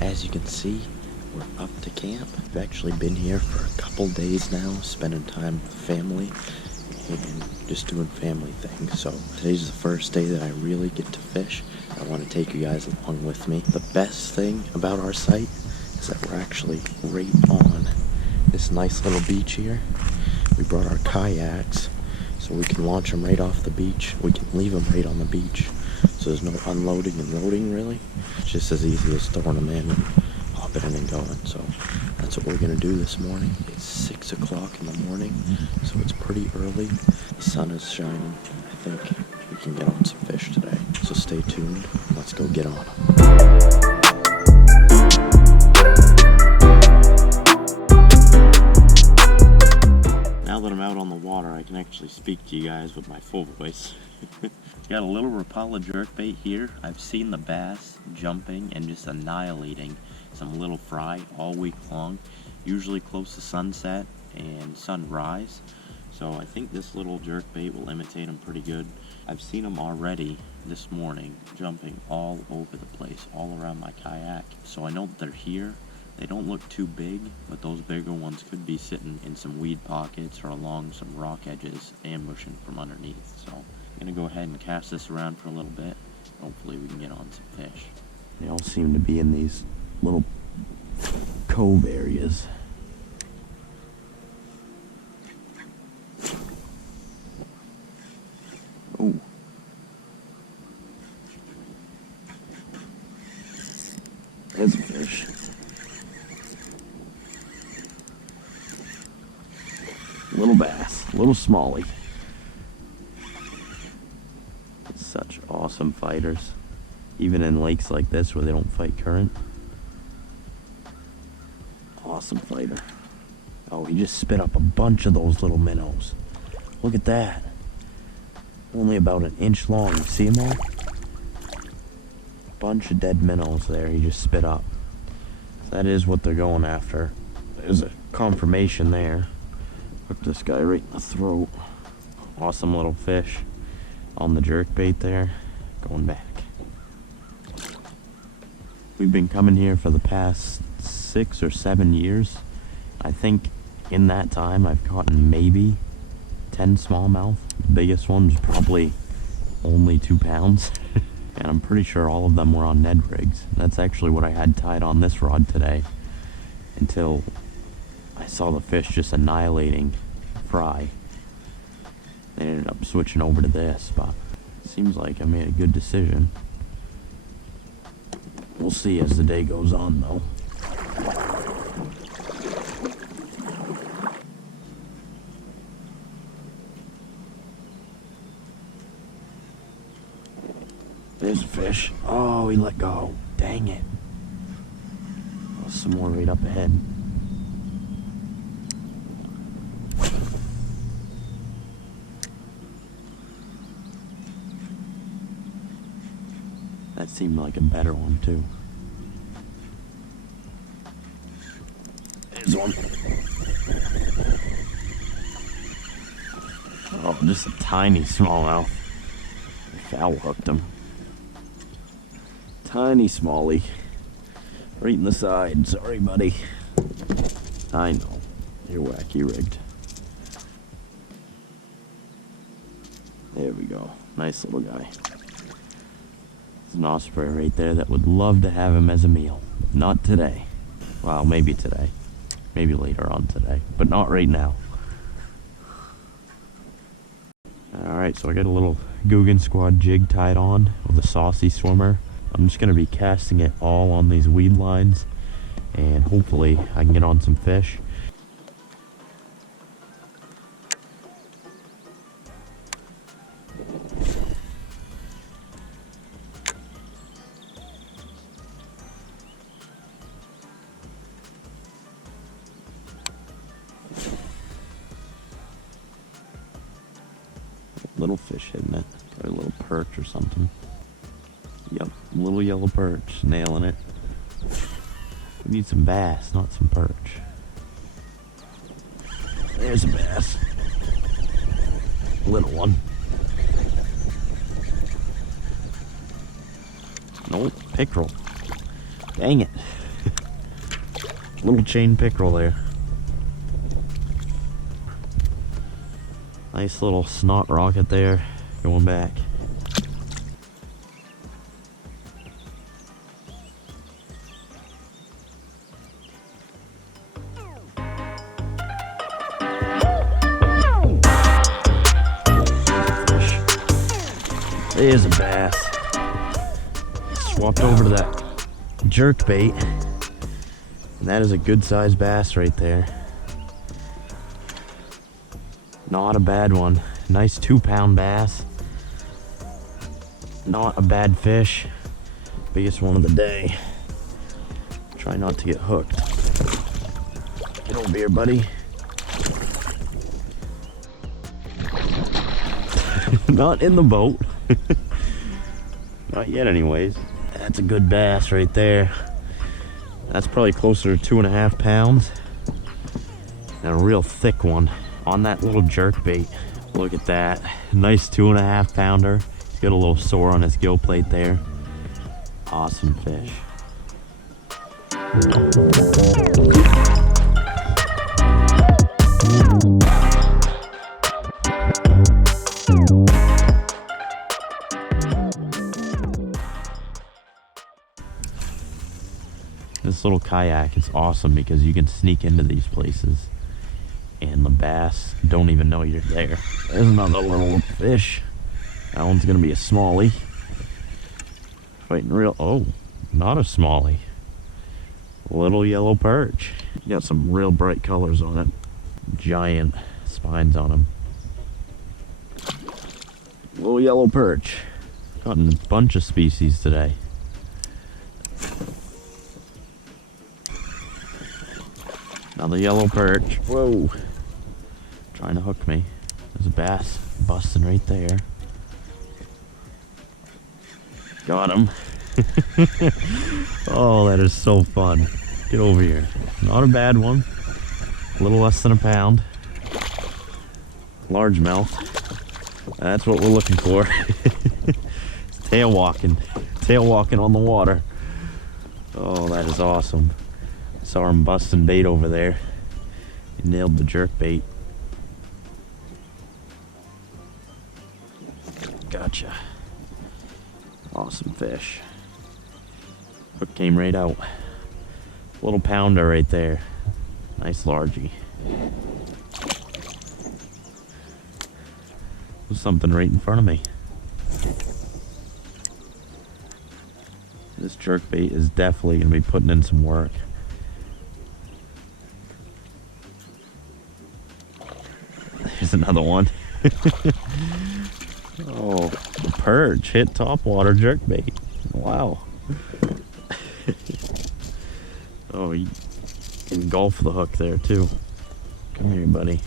As you can see, we're up to camp. We've actually been here for a couple days now, spending time with family and just doing family things. So today's the first day that I really get to fish. I want to take you guys along with me. The best thing about our site is that we're actually right on this nice little beach here. We brought our kayaks so we can launch them right off the beach. We can leave them right on the beach. So there's no unloading and loading really. It's just as easy as throwing them in and hopping in and going. So that's what we're gonna do this morning. It's 6 o'clock in the morning, so it's pretty early. The sun is shining. I think we can get on some fish today. So stay tuned. Let's go get on them. Now that I'm out on the water, I can actually speak to you guys with my full voice. Got a little Rapala jerkbait here. I've seen the bass jumping and just annihilating some little fry all week long, usually close to sunset and sunrise. So I think this little jerkbait will imitate them pretty good. I've seen them already this morning jumping all over the place, all around my kayak. So I know that they're here. They don't look too big, but those bigger ones could be sitting in some weed pockets or along some rock edges, ambushing from underneath. So I'm gonna go ahead and cast this around for a little bit. Hopefully we can get on some fish. They all seem to be in these little cove areas. Oh. There's a fish. Little bass, little smallie. Such awesome fighters, even in lakes like this where they don't fight current. Awesome fighter. Oh, he just spit up a bunch of those little minnows. Look at that. Only about an inch long. You see them all? Bunch of dead minnows there he just spit up. So that is what they're going after. There's a confirmation there. Hooked this guy right in the throat. Awesome little fish on the jerkbait there, going back. We've been coming here for the past 6 or 7 years. I think in that time I've caught maybe 10 smallmouth. The biggest one's probably only 2 pounds. And I'm pretty sure all of them were on Ned rigs. That's actually what I had tied on this rod today until I saw the fish just annihilating fry. They ended up switching over to this, but it seems like I made a good decision. We'll see as the day goes on, though. There's a fish. Oh, he let go. Dang it. Oh, some more right up ahead. That seemed like a better one, too. There's one. Oh, just a tiny smallmouth. I foul hooked him. Tiny smallie. Right in the side. Sorry, buddy. I know. You're wacky rigged. There we go. Nice little guy. There's an osprey right there that would love to have him as a meal. Not today. Well, maybe today. Maybe later on today. But not right now. Alright, so I got a little Guggen Squad jig tied on with a saucy swimmer. I'm just going to be casting it all on these weed lines. And hopefully I can get on some fish. Little fish hitting it. Probably a little perch or something. Yep, little yellow perch. Nailing it. We need some bass, not some perch. There's a bass. Little one. Nope, pickerel. Dang it. Little chain pickerel there. Nice little snot rocket there, going back. There's a bass. Swapped over to that jerk bait. And that is a good sized bass right there. Not a bad one. Nice 2-pound bass. Not a bad fish. Biggest one of the day. Try not to get hooked. Get over here, buddy. Not in the boat. Not yet anyways. That's a good bass right there. That's probably closer to 2.5 pounds. And a real thick one on that little jerk bait. Look at that. Nice 2.5 pounder. He's got a little sore on his gill plate there. Awesome fish. This little kayak is awesome because you can sneak into these places and the bass don't even know you're there. There's another little fish. That one's gonna be a smallie. Fighting real, oh, not a smallie. Little yellow perch. Got some real bright colors on it. Giant spines on them. Little yellow perch. Caught in a bunch of species today. Another yellow perch. Whoa. Trying to hook me. There's a bass busting right there. Got him. Oh, that is so fun. Get over here. Not a bad one. A little less than a pound. Largemouth. That's what we're looking for. It's tail walking. Tail walking on the water. Oh, that is awesome. Saw him busting bait over there. He nailed the jerk bait. Gotcha. Awesome fish. Hook came right out. Little pounder right there. Nice largie. There's something right in front of me. This jerk bait is definitely going to be putting in some work. There's another one. Oh, the perch hit topwater jerkbait. Wow. Oh, he engulfed the hook there too. Come here, buddy.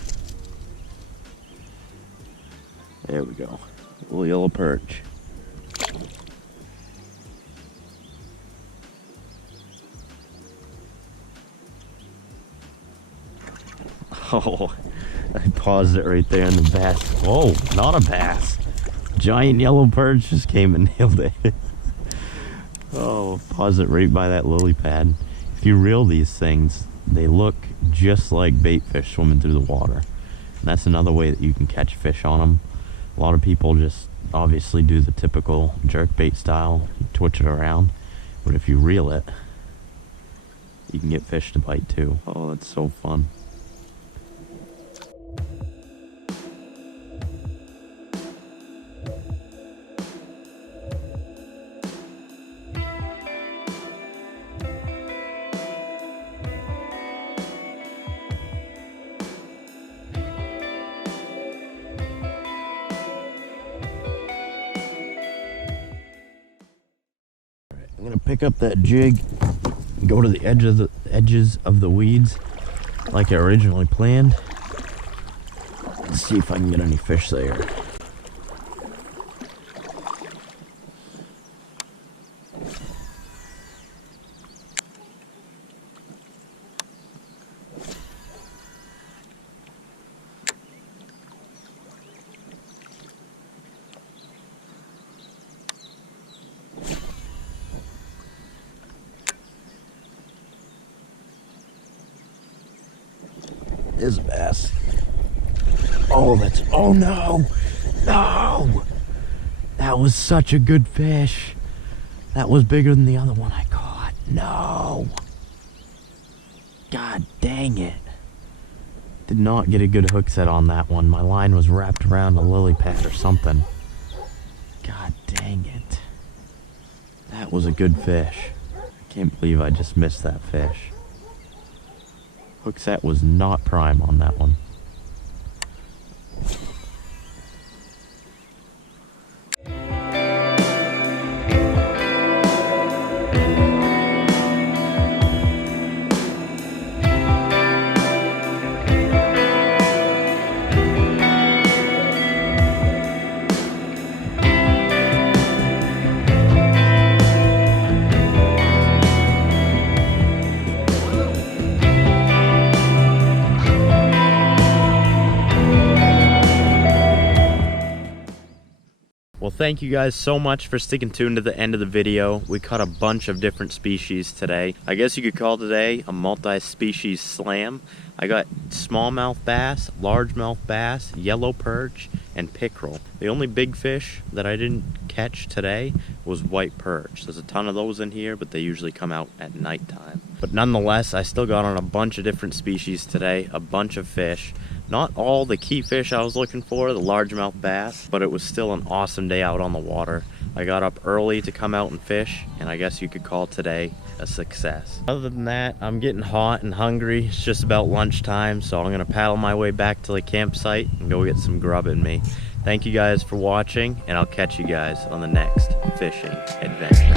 There we go. Little yellow perch. Oh, I paused it right there in the bass. Oh, not a bass. Giant yellow perch just came and nailed it. Oh, pause it right by that lily pad. If you reel these things, they look just like bait fish swimming through the water. And that's another way that you can catch fish on them. A lot of people just obviously do the typical jerk bait style, twitch it around. But if you reel it, you can get fish to bite too. Oh, that's so fun. I'm gonna pick up that jig and go to the edges of the weeds like I originally planned. Let's see if I can get any fish there. is a bass. Oh, oh no! No! That was such a good fish. That was bigger than the other one I caught. No! God dang it. Did not get a good hook set on that one. My line was wrapped around a lily pad or something. God dang it. That was a good fish. I can't believe I just missed that fish. Hook set was not prime on that one. Well, thank you guys so much for sticking tuned to the end of the video. We caught a bunch of different species today. I guess you could call today a multi-species slam. I got smallmouth bass, largemouth bass, yellow perch, and pickerel. The only big fish that I didn't catch today was white perch. There's a ton of those in here, but they usually come out at nighttime. But nonetheless, I still got on a bunch of different species today, a bunch of fish. Not all the key fish I was looking for, the largemouth bass, but it was still an awesome day out on the water. I got up early to come out and fish, and I guess you could call today a success. Other than that, I'm getting hot and hungry. It's just about lunchtime, so I'm gonna paddle my way back to the campsite and go get some grub in me. Thank you guys for watching, and I'll catch you guys on the next fishing adventure.